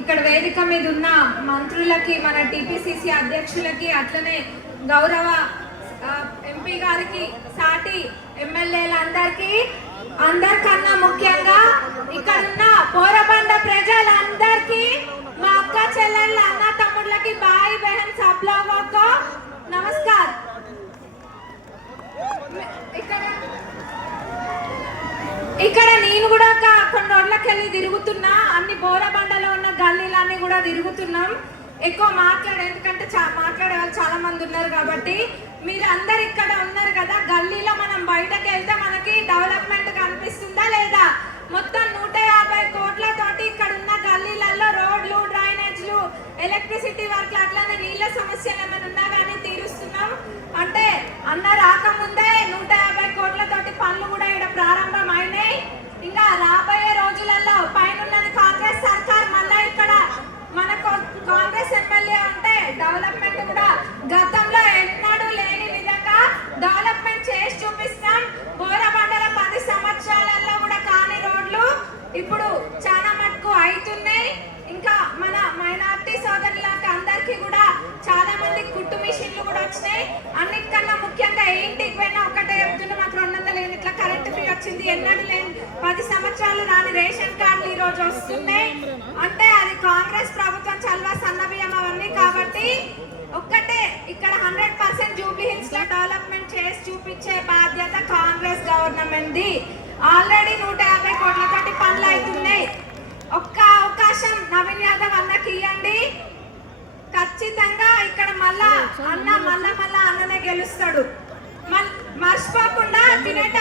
ఇక్కడ మీద ఉన్న మంత్రులకి మన టిపిసిసి అధ్యక్షులకి అట్లనే గౌరవ ఎంపీ గారికి సాటి ఎమ్మెల్యేలందరికీ అందరికన్నా ముఖ్యంగా ఇక్కడ ఉన్న పోరబండ ప్రజలందరికీ మా అక్క చెల్లెళ్ళ అన్న తమ్ముళ్ళకి బాయ్ బెహన్ సబ్ లోగోं నమస్కార్. ఇక్కడ ఇక్కడ నేను కూడా ఒక కొన్ని రోజులకెళ్ళి తిరుగుతున్నా. అన్ని బోరబండలో ఉన్న గల్లీలన్నీ కూడా తిరుగుతున్నాం. ఎక్కువ మాట్లాడే ఎందుకంటే చా- మాట్లాడే వాళ్ళు చాలా మంది ఉన్నారు కాబట్టి మీరు అందరు ఇక్కడ ఉన్నారు కదా గల్లీలో మనం బయటకు వెళ్తే మనకి డెవలప్మెంట్ కనిపిస్తుందా లేదా? మొత్తం నూట యాభై కోట్లతోటి ఇక్కడ ఉన్న గల్లీలలో రోడ్లు డ్రైనేజ్లు ఎలక్ట్రిసిటీ వర్క్లు అట్లానే నీళ్ళ సమస్యలు ఏమైనా ఉన్నా కానీ తీరుస్తున్నాం అంటే అన్న రాకముందే నూట యాభై కోట్లతోటి పనులు కూడా ఇక్కడ ప్రారంభం అయినాయి ఇంకా రాబోయే రోజులలో పైన ఉన్నది కాంగ్రెస్ సర్కార్ మళ్ళా ఇక్కడ మనకు కాంగ్రెస్ ఎమ్మెల్యే ఉంటే డెవలప్మెంట్ కూడా గతంలో ఎన్నడూ లేని విధంగా డెవలప్మెంట్ చేసి చూపిస్తాం. బోరబండల పది సంవత్సరాలలో కూడా కాని రోడ్లు ఇప్పుడు చాలా మటుకు అవుతున్నాయి. ఇంకా మన మైనార్టీ సోదరులకు అందరికీ కూడా చాలా మంది కుట్టు మిషన్లు కూడా వచ్చినాయి. అన్నిటికన్నా ముఖ్యంగా ఏంటికి పోయినా ఒకటే చెప్తున్నా మాకు రెండు వందల యూనిట్ల కరెంట్ ఫ్రీ వచ్చింది. ఎన్నడూ లేని పది సంవత్సరాలు రాని రేషన్ కార్డులు ఈ రోజు వస్తున్నాయి. అంటే అది ఇచ్చే బాధ్యత కాంగ్రెస్ గవర్నమెంట్ ది ఆల్రెడీ నూట యాభై కోట్లతోటి పనులు అవుతున్నాయి. ఒక్క అవకాశం నవీన్ యాదవ్ అన్నకి ఇవ్వండి ఖచ్చితంగా ఇక్కడ మళ్ళా అన్న మళ్ళా మళ్ళా అన్ననే గెలుస్తాడు. మర్చిపోకుండా తినేట